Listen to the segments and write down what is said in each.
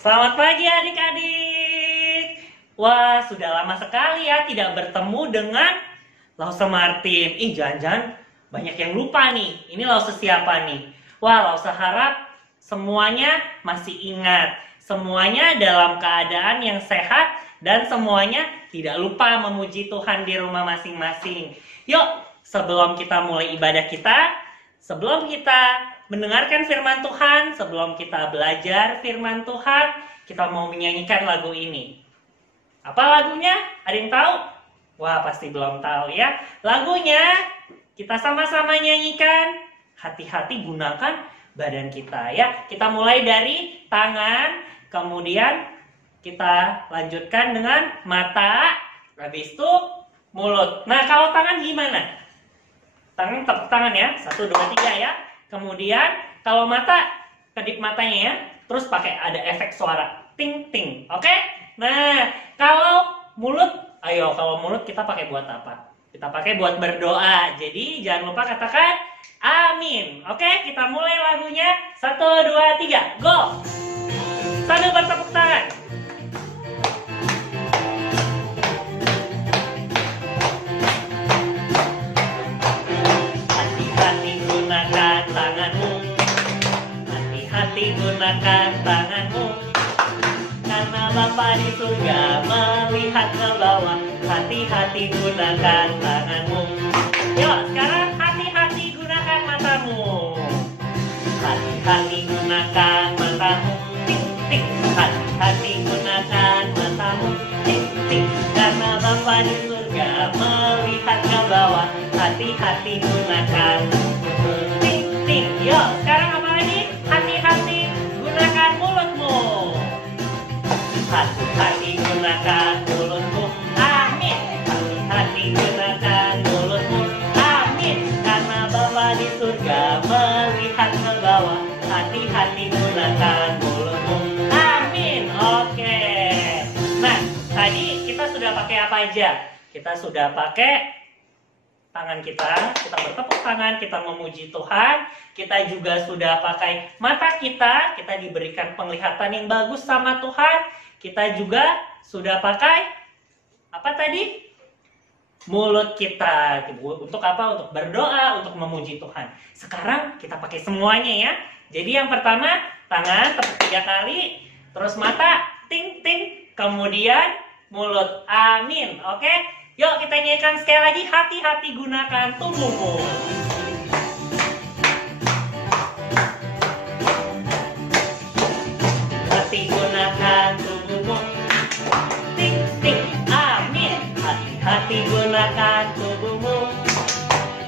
Selamat pagi adik-adik. Wah, sudah lama sekali ya tidak bertemu dengan Lause Martin. Jangan-jangan banyak yang lupa nih. Ini Lause siapa nih? Wah, Lause harap semuanya masih ingat. Semuanya dalam keadaan yang sehat dan semuanya tidak lupa memuji Tuhan di rumah masing-masing. Yuk, sebelum kita mulai ibadah kita, sebelum kita mendengarkan firman Tuhan, sebelum kita belajar firman Tuhan, kita mau menyanyikan lagu ini. Apa lagunya? Ada yang tahu? Wah, pasti belum tahu ya. Lagunya kita sama-sama nyanyikan. Hati-hati gunakan badan kita ya. Kita mulai dari tangan, kemudian kita lanjutkan dengan mata, habis itu mulut. Nah, kalau tangan gimana? Tangan tepuk tangan ya. 1, 2, 3 ya. Kemudian kalau mata, kedip matanya ya, terus pakai ada efek suara, ting ting, oke? Nah, kalau mulut, kalau mulut kita pakai buat apa? Kita pakai buat berdoa. Jadi jangan lupa katakan amin. Oke, kita mulai lagunya. 1, 2, 3, go! Sambil bertepuk tangan. Hati-hati gunakan tanganmu, karena Bapa di surga melihat ke bawah. Hati-hati gunakan tanganmu. Yuk, sekarang hati-hati gunakan matamu. Hati-hati gunakan matamu, ting ting. Hati-hati gunakan matamu, ting ting. Karena Bapa di surga melihat ke bawah. Hati-hati gunakan ting ting. Yuk, sekarang apa lagi? Hati-hati gunakan mulutmu. Hati-hati gunakan mulutmu. Amin. Hati-hati gunakan mulutmu. Amin. Karena Bapa di surga melihat ke bawah. Hati-hati gunakan mulutmu. Amin. Oke. Nah, tadi kita sudah pakai apa aja? Kita sudah pakai tangan kita bertepuk tangan, kita memuji Tuhan. Kita juga sudah pakai mata kita diberikan penglihatan yang bagus sama Tuhan. Kita juga sudah pakai apa tadi? Mulut kita. Untuk apa? Untuk berdoa, untuk memuji Tuhan. Sekarang kita pakai semuanya ya. Jadi yang pertama, tangan tepuk 3 kali, terus mata ting ting, kemudian mulut. Amin. Oke? Yuk kita nyanyikan sekali lagi. Hati-hati gunakan tubuhmu. Hati gunakan tubuhmu. Ting ting. Amin. Hati-hati gunakan tubuhmu.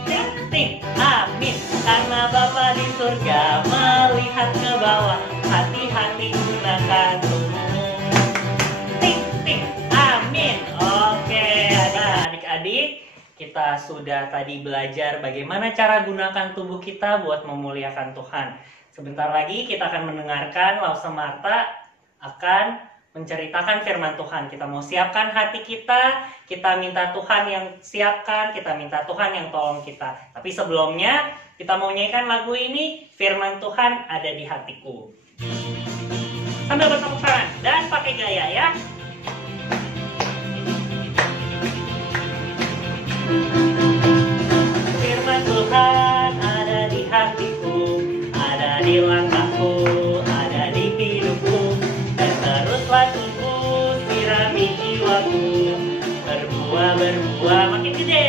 Ting ting. Amin. Karena Bapa di surga melihat ke bawah. Hati-hati gunakan tubuhmu. Ting ting. Amin. Oke. Adik, kita sudah tadi belajar bagaimana cara gunakan tubuh kita buat memuliakan Tuhan. Sebentar lagi kita akan mendengarkan Lause Marta akan menceritakan firman Tuhan. Kita mau siapkan hati kita minta Tuhan yang siapkan, kita minta Tuhan yang tolong kita. Tapi sebelumnya kita mau nyanyikan lagu ini, firman Tuhan ada di hatiku. Sambil bertepuk tangan dan pakai gaya ya. Firman Tuhan ada di hatiku, ada di langkahku, ada di hidupku, dan teruslah tumbuh sirami jiwaku. Berbuah makin gede.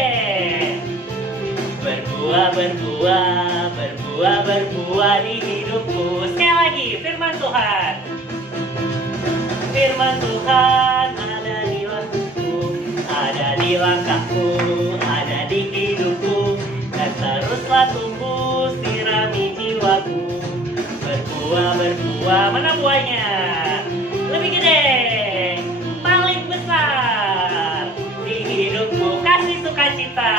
Berbuah di hidupku. Sekali lagi, firman Tuhan. Firman Tuhan ada di langkahku, ada di langkahku, ada di hidupku, dan teruslah tumbuh sirami jiwaku. Berbuah, mana buahnya? Lebih gede, paling besar di hidupku. Kasih sukacita.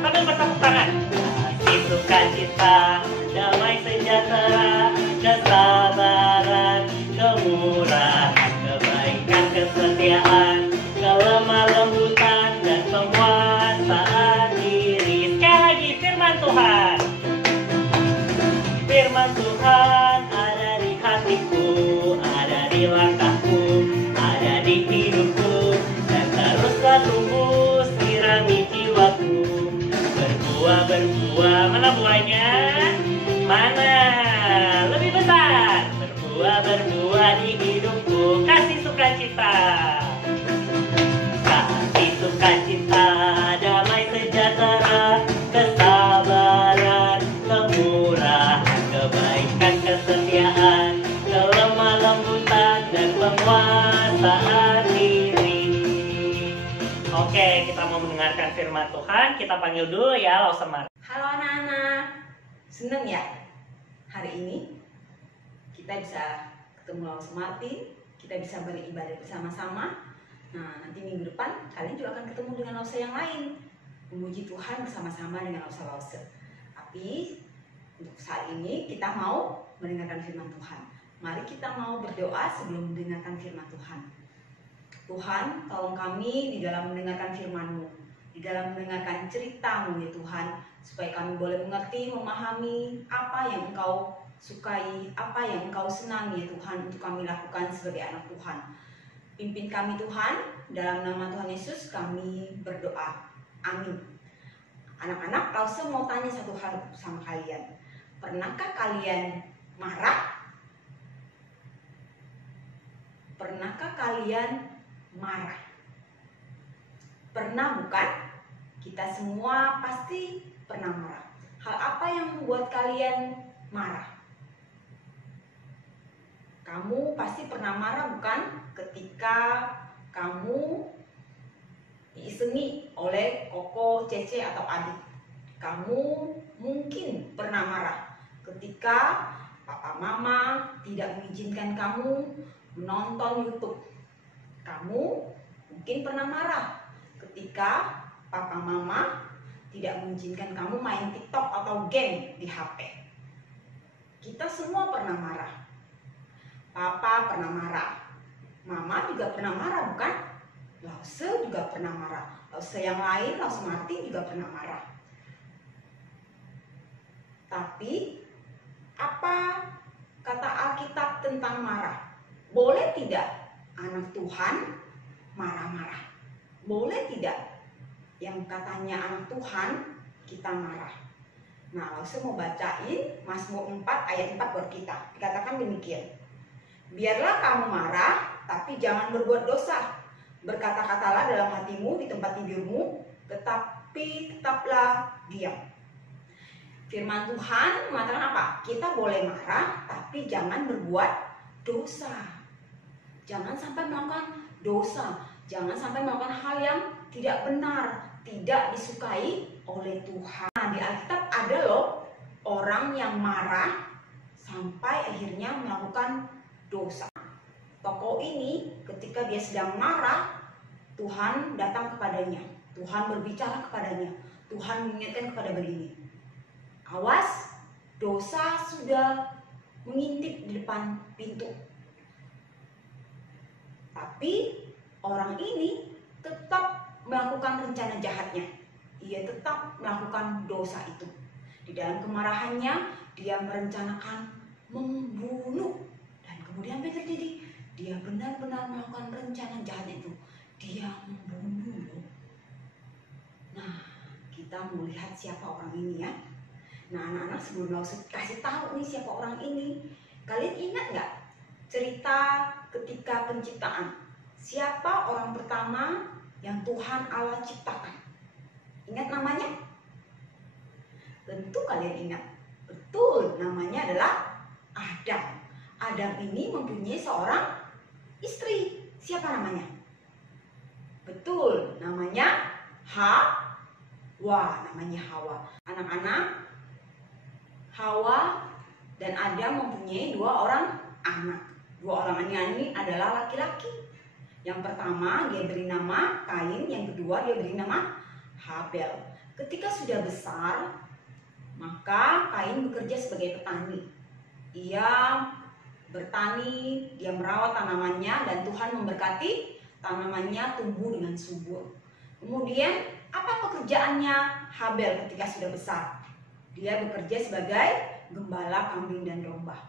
Sambil bertepuk tangan. Kasih sukacita, damai sejahtera, kesabaran, kemurahan, kebaikan, kesetiaan, kelemah lembutan, dan penguasaan diri. Sekali lagi, firman Tuhan. Firman Tuhan ada di hatiku, ada di seperti langkahku ada di hidupku, dan teruslah tumbuh sirami jiwaku. Berbuah, mana buahnya? Mana lebih besar? Berbuah di hidupku, kasih sukacita. Kasih sukacita, damai sejahtera, kesabaran, kemurahan, kebaikan, kesetiaan, kelemah lembutan, dan penguasaan diri. Oke, kita mau mendengarkan firman Tuhan. Kita panggil dulu ya Lause Martin. Halo anak-anak, seneng ya hari ini kita bisa ketemu Lause Martin, kita bisa beribadah bersama-sama. Nah, nanti minggu depan kalian juga akan ketemu dengan Lause yang lain, memuji Tuhan bersama-sama dengan Lause-Lause. Tapi untuk saat ini kita mau mendengarkan firman Tuhan. Mari kita mau berdoa sebelum mendengarkan firman Tuhan. Tuhan, tolong kami di dalam mendengarkan firman-Mu, di dalam mendengarkan cerita-Mu ya Tuhan, supaya kami boleh mengerti, memahami apa yang Engkau sukai, apa yang Engkau senangi ya Tuhan, untuk kami lakukan sebagai anak Tuhan. Pimpin kami Tuhan, dalam nama Tuhan Yesus kami berdoa. Amin. Anak-anak, Lause mau tanya satu hal sama kalian. Pernahkah kalian marah? Pernahkah kalian marah? Pernah bukan? Kita semua pasti pernah marah. Hal apa yang membuat kalian marah? Kamu pasti pernah marah bukan? Ketika kamu diisengi oleh Koko, Cece, atau adik. Kamu mungkin pernah marah ketika papa mama tidak mengizinkan kamu menonton YouTube. Kamu mungkin pernah marah ketika papa mama tidak mengizinkan kamu main TikTok atau game di HP. Kita semua pernah marah. Papa pernah marah. Mama juga pernah marah bukan? Lause juga pernah marah. Lause yang lain, Lause Martin juga pernah marah. Tapi apa kata Alkitab tentang marah? Boleh tidak anak Tuhan marah-marah? Boleh tidak yang katanya anak Tuhan kita marah? Nah, Lause mau bacain Mazmur 4 ayat 4 buat kita. Dikatakan demikian. Biarlah kamu marah, tapi jangan berbuat dosa. Berkata-katalah dalam hatimu di tempat tidurmu, tetapi tetaplah diam. Firman Tuhan mengatakan apa? Kita boleh marah, tapi jangan berbuat dosa. Jangan sampai melakukan dosa. Jangan sampai melakukan hal yang tidak benar, tidak disukai oleh Tuhan. Nah, di Alkitab ada loh orang yang marah sampai akhirnya melakukan dosa. Tokoh ini ketika dia sedang marah, Tuhan datang kepadanya. Tuhan berbicara kepadanya. Tuhan mengingatkan kepada begini. Awas, dosa sudah mengintip di depan pintu. Tapi orang ini tetap melakukan rencana jahatnya. Ia tetap melakukan dosa itu. Di dalam kemarahannya, dia merencanakan membunuh. Dan kemudian apa yang terjadi? Dia benar-benar melakukan rencana jahat itu. Dia membunuh. Nah, kita mau lihat siapa orang ini ya. Nah, anak-anak, sebelum Lause kasih tahu nih siapa orang ini, kalian ingat nggak cerita ketika penciptaan? Siapa orang pertama yang Tuhan Allah ciptakan? Ingat namanya? Tentu kalian ingat. Betul, namanya adalah Adam. Adam ini mempunyai seorang istri. Siapa namanya? Betul, namanya Hawa. Namanya Hawa. Anak-anak, Hawa dan Adam mempunyai dua orang anak. Dua orang ini adalah laki-laki. Yang pertama dia beri nama Kain, yang kedua dia beri nama Habel. Ketika sudah besar, maka Kain bekerja sebagai petani. Ia bertani, dia merawat tanamannya, dan Tuhan memberkati tanamannya tumbuh dengan subur. Kemudian apa pekerjaannya Habel ketika sudah besar? Dia bekerja sebagai gembala kambing dan domba.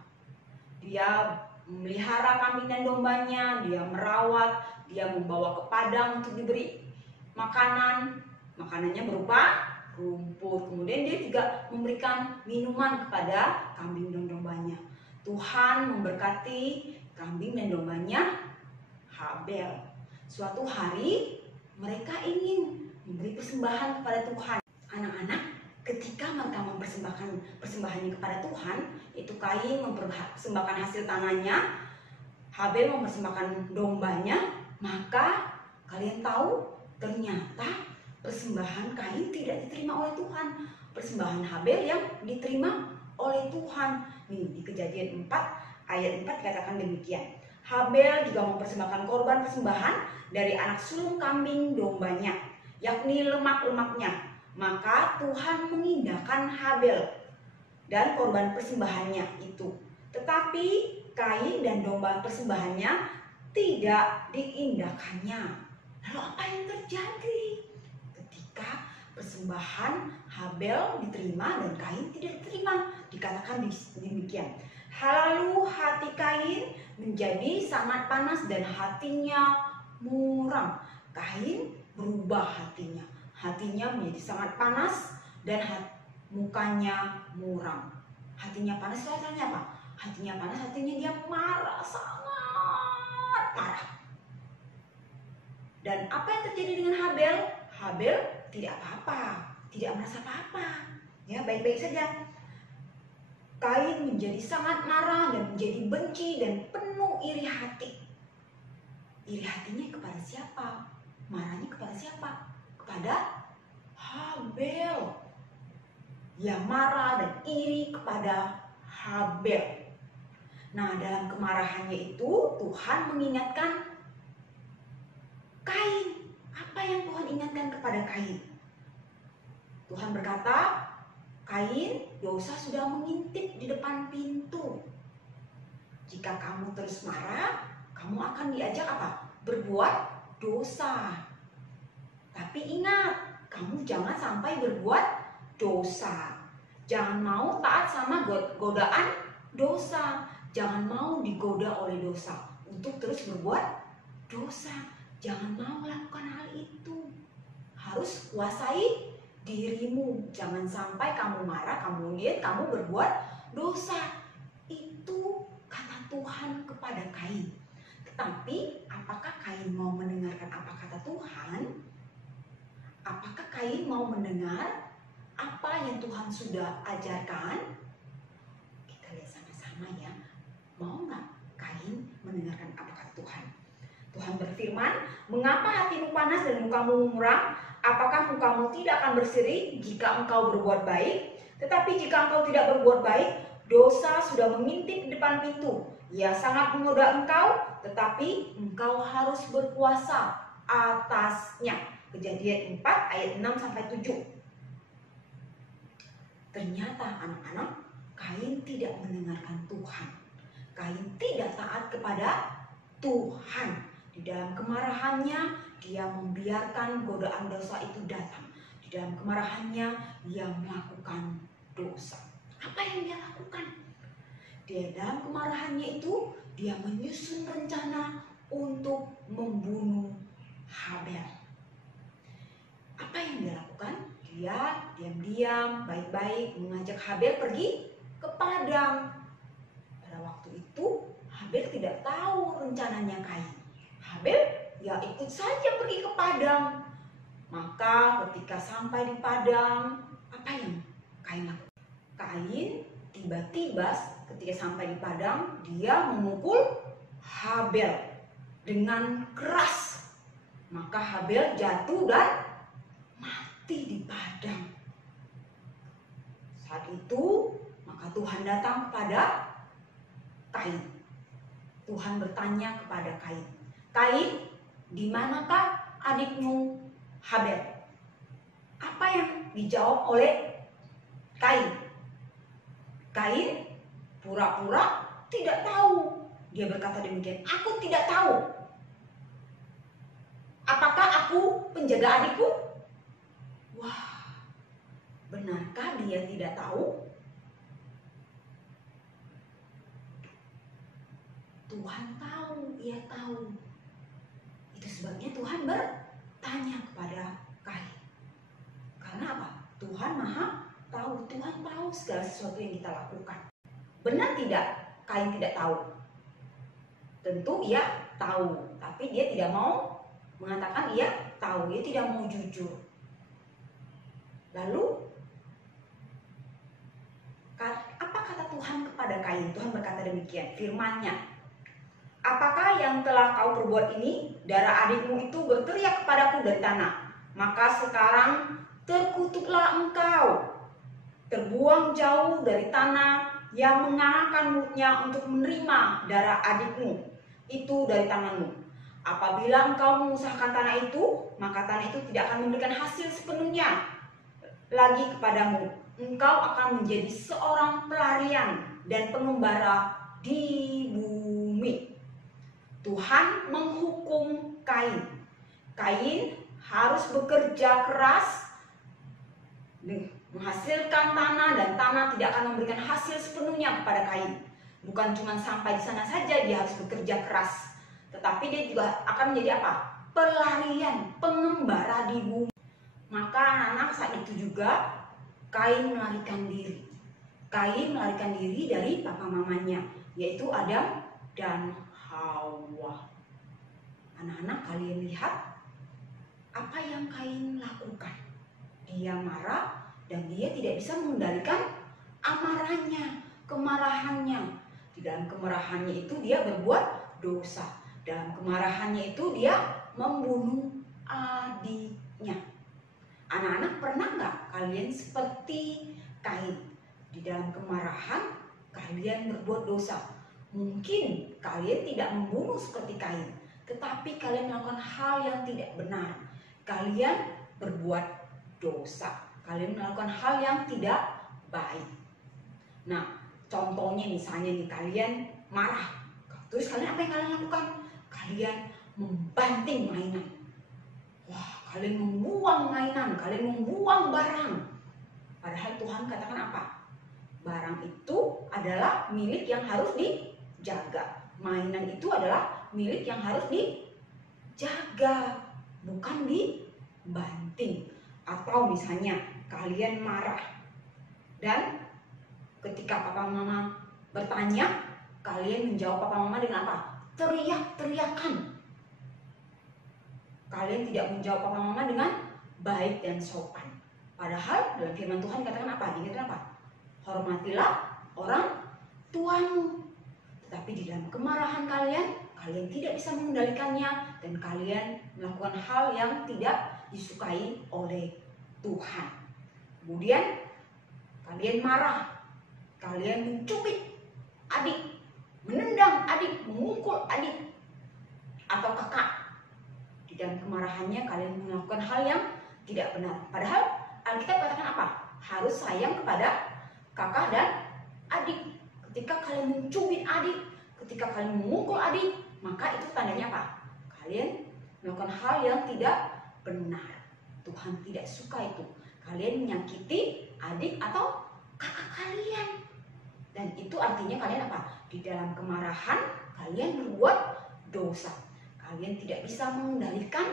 Dia memelihara kambing dan dombanya, dia merawat, dia membawa ke padang untuk diberi makanan. Makanannya berupa rumput. Kemudian dia juga memberikan minuman kepada kambing dan dombanya. Tuhan memberkati kambing dan dombanya Habel. Suatu hari mereka ingin memberi persembahan kepada Tuhan. Anak-anak, ketika mereka mempersembahkan persembahannya kepada Tuhan, itu Kain mempersembahkan hasil tangannya, Habel mempersembahkan dombanya, maka kalian tahu ternyata persembahan Kain tidak diterima oleh Tuhan. Persembahan Habel yang diterima oleh Tuhan. Nih, di Kejadian 4 ayat 4 dikatakan demikian. Habel juga mempersembahkan korban persembahan dari anak sulung kambing dombanya, yakni lemak-lemaknya. Maka Tuhan mengindahkan Habel dan korban persembahannya itu. Tetapi Kain dan domba persembahannya tidak diindahkannya. Lalu apa yang terjadi? Ketika persembahan Habel diterima dan Kain tidak diterima, dikatakan demikian. Lalu hati Kain menjadi sangat panas dan hatinya muram. Kain berubah hatinya. Hatinya menjadi sangat panas dan mukanya muram. Hatinya panas itu artinya apa? Hatinya panas, hatinya dia marah, sangat marah. Dan apa yang terjadi dengan Habel? Habel tidak apa-apa, tidak merasa apa-apa, ya baik-baik saja. Kain menjadi sangat marah dan menjadi benci dan penuh iri hati. Iri hatinya kepada siapa? Marahnya kepada siapa? Kepada Habel. Dia marah dan iri kepada Habel. Nah, dalam kemarahannya itu Tuhan mengingatkan Kain. Apa yang Tuhan ingatkan kepada Kain? Tuhan berkata, Kain, dosa sudah mengintip di depan pintu. Jika kamu terus marah, kamu akan diajak apa? Berbuat dosa. Tapi ingat, kamu jangan sampai berbuat dosa. Jangan mau taat sama godaan dosa. Jangan mau digoda oleh dosa untuk terus berbuat dosa. Jangan mau lakukan hal itu. Harus kuasai dirimu. Jangan sampai kamu marah, kemudian kamu berbuat dosa. Itu kata Tuhan kepada Kain. Tetapi apakah Kain mau mendengarkan apa kata Tuhan? Apakah Kain mau mendengar apa yang Tuhan sudah ajarkan? Kita lihat sama-sama ya. Mau nggak Kain mendengarkan apa kata Tuhan? Tuhan berfirman, mengapa hatimu panas dan mukamu muram? Apakah mukamu tidak akan berseri jika engkau berbuat baik? Tetapi jika engkau tidak berbuat baik, dosa sudah mengintip di depan pintu. Ia sangat menggoda engkau, tetapi engkau harus berpuasa atasnya. Kejadian 4 ayat 6-7. Ternyata anak-anak, Kain tidak mendengarkan Tuhan. Kain tidak taat kepada Tuhan. Di dalam kemarahannya, dia membiarkan godaan dosa itu datang. Di dalam kemarahannya, dia melakukan dosa. Apa yang dia lakukan? Di dalam kemarahannya itu, dia menyusun rencana untuk membunuh Habel. Apa yang dia lakukan? Dia diam-diam, baik-baik mengajak Habel pergi ke padang. Pada waktu itu, Habel tidak tahu rencananya Kain. Habel ya ikut saja pergi ke padang. Maka ketika sampai di padang, apa yang Kain lakukan? Kain tiba-tiba ketika sampai di padang, dia memukul Habel dengan keras. Maka Habel jatuh dan mati di padang. Saat itu, maka Tuhan datang kepada Kain. Tuhan bertanya kepada Kain, Kain, di manakah adikmu Habel? Apa yang dijawab oleh Kain? Kain pura-pura tidak tahu. Dia berkata demikian, aku tidak tahu. Apakah aku penjaga adikku? Wah, benarkah dia tidak tahu? Tuhan tahu, ia tahu. Itu sebabnya Tuhan bertanya kepada Kain. Karena apa? Tuhan maha tahu, Tuhan tahu segala sesuatu yang kita lakukan. Benar tidak Kain tidak tahu? Tentu ia tahu, tapi dia tidak mau mengatakan ia tahu, dia tidak mau jujur. Lalu apa kata Tuhan kepada Kain? Tuhan berkata demikian, firman-Nya, apakah yang telah kau perbuat ini? Darah adikmu itu berteriak kepadaku dari tanah. Maka sekarang terkutuklah engkau, terbuang jauh dari tanah yang mengarahkan mulutnya untuk menerima darah adikmu itu dari tanganmu. Apabila engkau mengusahakan tanah itu, maka tanah itu tidak akan memberikan hasil sepenuhnya lagi kepadamu. Engkau akan menjadi seorang pelarian dan pengembara di bumi. Tuhan menghukum Kain. Kain harus bekerja keras menghasilkan tanah, dan tanah tidak akan memberikan hasil sepenuhnya kepada Kain. Bukan cuma sampai di sana saja dia harus bekerja keras, tetapi dia juga akan menjadi apa? Pelarian, pengembara di bumi. Maka anak-anak saat itu juga Kain melarikan diri. Kain melarikan diri dari papa mamanya, yaitu Adam dan Hawa. Anak-anak, kalian lihat apa yang Kain lakukan? Dia marah dan dia tidak bisa mengendalikan amarahnya, kemarahannya. Di dalam kemarahannya itu dia berbuat dosa. Dalam kemarahannya itu dia membunuh adiknya. Anak-anak, pernah nggak kalian seperti Kain? Di dalam kemarahan kalian berbuat dosa. Mungkin kalian tidak membunuh seperti Kain, tetapi kalian melakukan hal yang tidak benar. Kalian berbuat dosa. Kalian melakukan hal yang tidak baik. Nah, contohnya misalnya nih, kalian marah. Terus kalian apa yang kalian lakukan? Kalian membanting mainan. Wah, kalian membuang mainan, kalian membuang barang. Padahal Tuhan katakan apa? Barang itu adalah milik yang harus dijaga. Mainan itu adalah milik yang harus dijaga, bukan dibanting. Atau misalnya kalian marah dan ketika papa mama bertanya, kalian menjawab papa mama dengan apa? Teriak-teriakan. Kalian tidak menjawab papa mama dengan baik dan sopan. Padahal dalam firman Tuhan katakan apa? Diingatkan apa? Hormatilah orang tuamu. Tetapi di dalam kemarahan kalian, kalian tidak bisa mengendalikannya dan kalian melakukan hal yang tidak disukai oleh Tuhan. Kemudian kalian marah, kalian mencubit adik, menendang adik, memukul adik atau kakak. Di dalam kemarahannya kalian melakukan hal yang tidak benar. Padahal Alkitab katakan apa? Harus sayang kepada kakak dan adik. Ketika kalian mencubit adik, ketika kalian memukul adik, maka itu tandanya apa? Kalian melakukan hal yang tidak benar. Tuhan tidak suka itu. Kalian menyakiti adik atau kakak kalian. Dan itu artinya kalian apa? Di dalam kemarahan kalian berbuat dosa. Kalian tidak bisa mengendalikan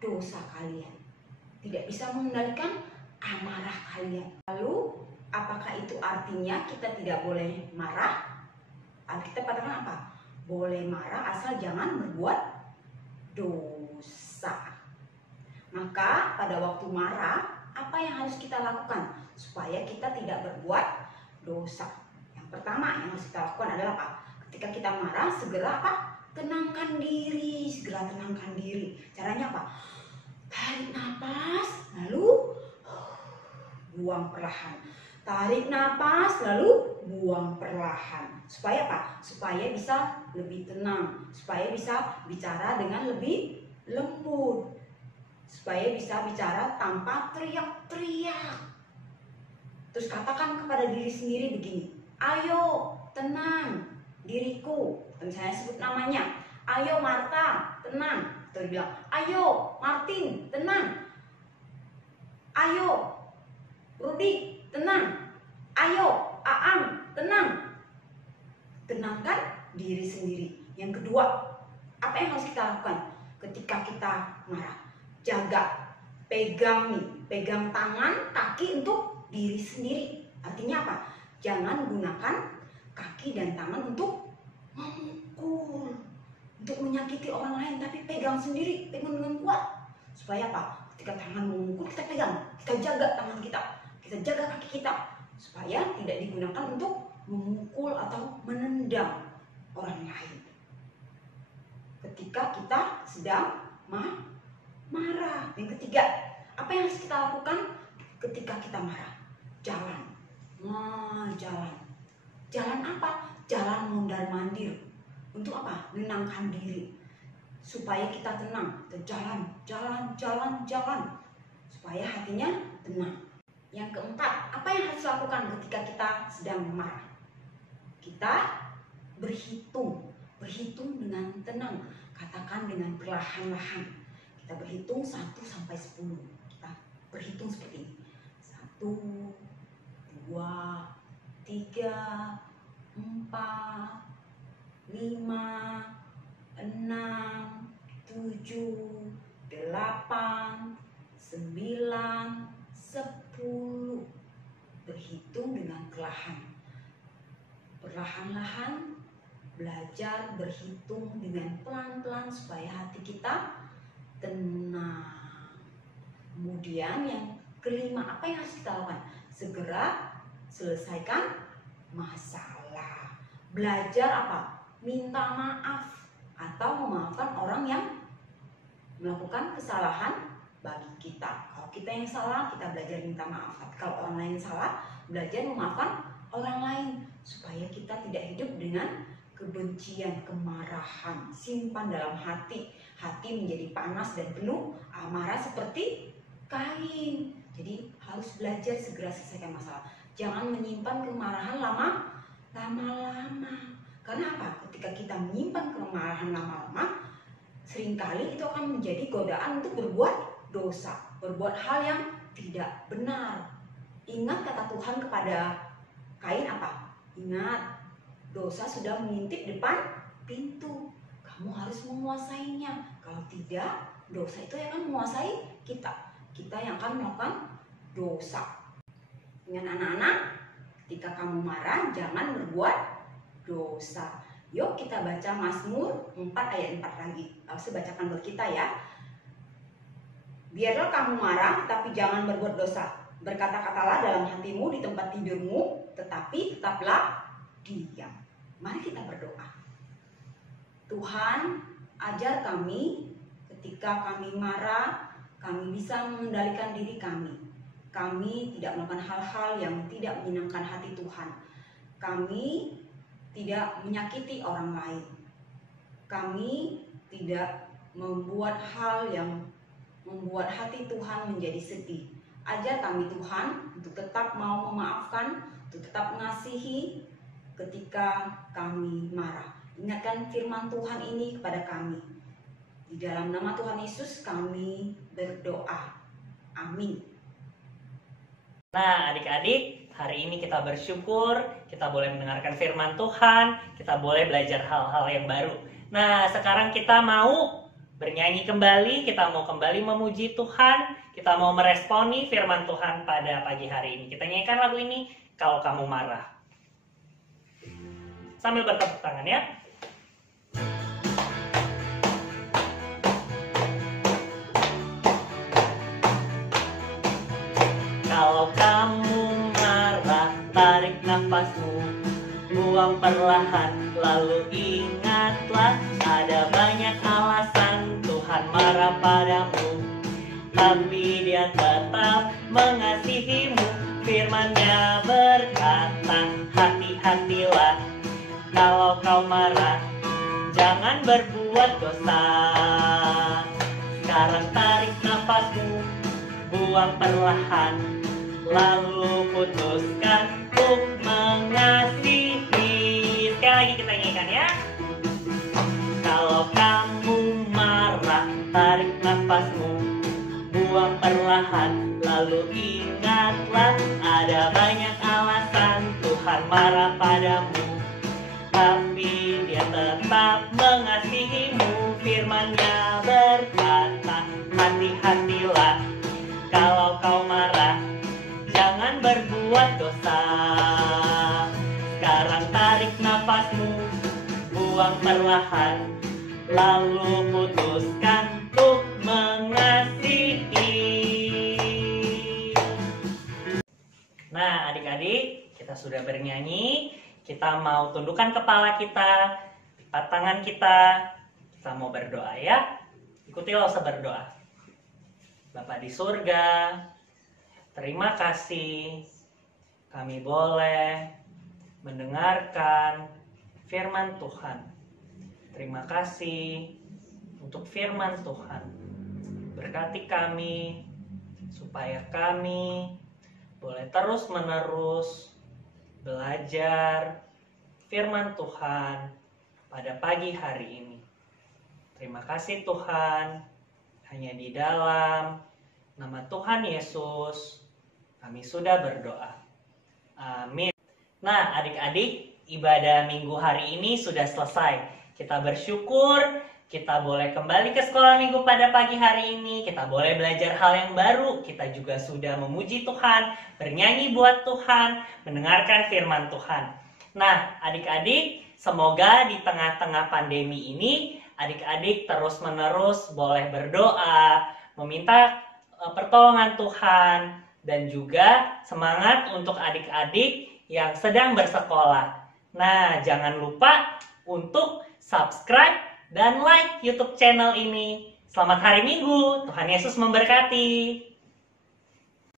dosa kalian. Tidak bisa mengendalikan amarah kalian. Lalu apakah itu artinya kita tidak boleh marah? Alkitab katakan apa? Boleh marah asal jangan berbuat dosa. Maka pada waktu marah, apa yang harus kita lakukan supaya kita tidak berbuat dosa? Yang pertama yang harus kita lakukan adalah apa? Ketika kita marah, segera apa? Tenangkan diri, segera tenangkan diri. Caranya apa? Tarik nafas, lalu buang perlahan. Tarik nafas, lalu buang perlahan. Supaya apa? Supaya bisa lebih tenang, supaya bisa bicara dengan lebih lembut, supaya bisa bicara tanpa teriak-teriak. Terus katakan kepada diri sendiri begini, ayo tenang diriku. Misalnya sebut namanya, ayo Marta tenang. Terus bilang, ayo Martin tenang, ayo Rudi tenang, ayo Aang tenang. Tenangkan diri sendiri. Yang kedua, apa yang harus kita lakukan ketika kita marah? Jaga, pegang tangan, kaki untuk diri sendiri. Artinya apa? Jangan gunakan kaki dan tangan untuk memukul, untuk menyakiti orang lain, tapi pegang sendiri, pegang dengan kuat. Supaya apa? Ketika tangan memukul, kita pegang, kita jaga tangan kita jaga kaki kita, supaya tidak digunakan untuk memukul atau menendang orang lain. Ketika kita sedang marah. Yang ketiga, apa yang harus kita lakukan ketika kita marah? Jalan. Jalan apa? Jalan mondar-mandir. Untuk apa? Menenangkan diri. Supaya kita tenang. Kita jalan. Supaya hatinya tenang. Yang keempat, apa yang harus dilakukan ketika kita sedang marah? Kita berhitung dengan tenang. Katakan dengan perlahan-lahan. Kita berhitung 1 sampai 10. Kita berhitung seperti ini. 1, 2, 3, 4, 5, 6, 7, 8, 9, 10. Berhitung dengan perlahan-lahan, belajar berhitung dengan pelan-pelan supaya hati kita tenang. Kemudian yang kelima, apa yang harus kita lakukan? Segera selesaikan masalah. Belajar apa? Minta maaf atau memaafkan orang yang melakukan kesalahan bagi kita. Kalau kita yang salah, kita belajar minta maaf. Tapi kalau orang lain salah, belajar memaafkan orang lain. Supaya kita tidak hidup dengan kebencian, kemarahan, simpan dalam hati. Hati menjadi panas dan penuh amarah seperti Kain. Jadi harus belajar segera selesaikan masalah. Jangan menyimpan kemarahan lama-lama. Karena apa? Ketika kita menyimpan kemarahan lama-lama, seringkali itu akan menjadi godaan untuk berbuat dosa, berbuat hal yang tidak benar. Ingat kata Tuhan kepada Kain apa? Ingat, dosa sudah mengintip depan pintu. Kamu harus menguasainya. Kalau tidak, dosa itu yang akan menguasai kita. Kita yang akan melakukan dosa. Dengan anak-anak, ketika kamu marah, jangan berbuat dosa. Yuk kita baca Mazmur 4 ayat 4 lagi. Saya bacakan buat kita ya. Biarlah kamu marah, tetapi jangan berbuat dosa. Berkata-katalah dalam hatimu di tempat tidurmu, tetapi tetaplah diam. Mari kita berdoa. Tuhan, ajar kami ketika kami marah, kami bisa mengendalikan diri kami. Kami tidak melakukan hal-hal yang tidak menyenangkan hati Tuhan. Kami tidak menyakiti orang lain. Kami tidak membuat hal yang membuat hati Tuhan menjadi sedih. Ajar kami Tuhan untuk tetap mau memaafkan, untuk tetap mengasihi ketika kami marah. Ingatkan firman Tuhan ini kepada kami. Di dalam nama Tuhan Yesus kami berdoa. Amin. Nah, adik-adik, hari ini kita bersyukur, kita boleh mendengarkan firman Tuhan, kita boleh belajar hal-hal yang baru. Nah, sekarang kita mau bernyanyi kembali, kita mau kembali memuji Tuhan, kita mau meresponi firman Tuhan pada pagi hari ini. Kita nyanyikan lagu ini, Kalau Kamu Marah. Sambil bertepuk tangan ya. Kalau kamu marah, tarik nafasmu, buang perlahan, lalu ingatlah ada banyak alasan Tuhan marah padamu, tapi Dia tetap mengasihimu. Firman-Nya berkata, hati-hatilah kalau kau marah, jangan berbuat dosa. Sekarang tarik nafasmu, buang perlahan, lalu putuskan untuk mengasihi. Sekali lagi kita nyanyikan ya. Kalau kamu marah, tarik nafasmu, buang perlahan, lalu ingatlah ada banyak alasan Tuhan marah padamu, tapi Dia tetap hatimu, firman-Nya berkata, hati-hatilah kalau kau marah, jangan berbuat dosa. Sekarang tarik nafasmu, buang perlahan, lalu putuskan untuk mengasihi. Nah, adik-adik, kita sudah bernyanyi. Kita mau tundukkan kepala kita, lipat tangan kita. Kita mau berdoa ya. Ikutilah usah berdoa. Bapa di surga, terima kasih kami boleh mendengarkan firman Tuhan. Terima kasih untuk firman Tuhan. Berkati kami supaya kami boleh terus-menerus belajar firman Tuhan pada pagi hari ini. Terima kasih Tuhan, hanya di dalam nama Tuhan Yesus kami sudah berdoa. Amin. Nah, adik-adik, ibadah minggu hari ini sudah selesai. Kita bersyukur kita boleh kembali ke sekolah minggu pada pagi hari ini. Kita boleh belajar hal yang baru. Kita juga sudah memuji Tuhan, bernyanyi buat Tuhan, mendengarkan firman Tuhan. Nah, adik-adik, semoga di tengah-tengah pandemi ini, adik-adik terus-menerus boleh berdoa, meminta pertolongan Tuhan, dan juga semangat untuk adik-adik yang sedang bersekolah. Nah, jangan lupa untuk subscribe dan like YouTube channel ini. Selamat hari Minggu, Tuhan Yesus memberkati.